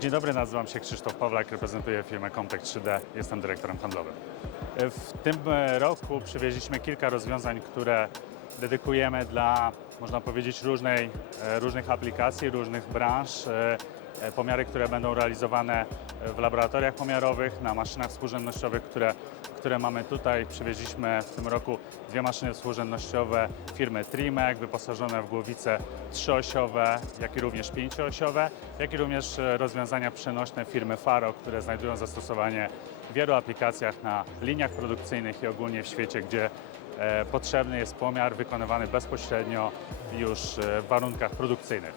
Dzień dobry, nazywam się Krzysztof Pawlak, reprezentuję firmę Contact 3D, jestem dyrektorem handlowym. W tym e, roku przywieźliśmy kilka rozwiązań, które dedykujemy dla, można powiedzieć, różnej, e, różnych aplikacji, różnych branż. E, e, Pomiary, które będą realizowane w laboratoriach pomiarowych, na maszynach współrzędnościowych, które, które mamy tutaj. Przywieźliśmy w tym roku dwie maszyny współrzędnościowe firmy Trimek, wyposażone w głowice trzyosiowe, jak i również pięcioosiowe, jak i również rozwiązania przenośne firmy Faro, które znajdują zastosowanie w wielu aplikacjach na liniach produkcyjnych i ogólnie w świecie, gdzie potrzebny jest pomiar wykonywany bezpośrednio już e, w warunkach produkcyjnych.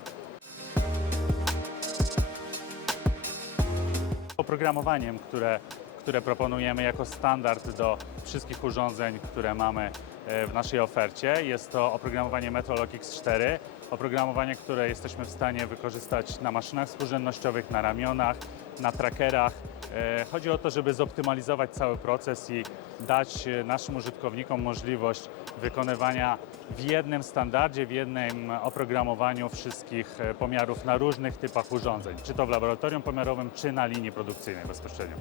Oprogramowaniem, które, które proponujemy jako standard do wszystkich urządzeń, które mamy e, w naszej ofercie. Jest to oprogramowanie Metrolog X4, oprogramowanie, które jesteśmy w stanie wykorzystać na maszynach współrzędnościowych, na ramionach, na trackerach. E, Chodzi o to, żeby zoptymalizować cały proces i dać e, naszym użytkownikom możliwość wykonywania w jednym standardzie, w jednym oprogramowaniu wszystkich e, pomiarów na różnych typach urządzeń, czy to w laboratorium pomiarowym, czy na linii produkcyjnej bezpośrednio.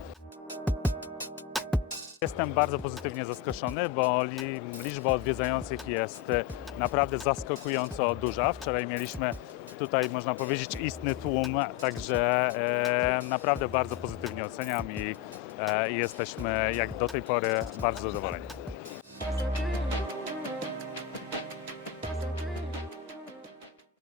Jestem bardzo pozytywnie zaskoczony, bo li, liczba odwiedzających jest e, naprawdę zaskakująco duża. Wczoraj mieliśmy tutaj, można powiedzieć, istny tłum, także e, naprawdę bardzo pozytywnie oceniam i, e, i jesteśmy jak do tej pory bardzo zadowoleni.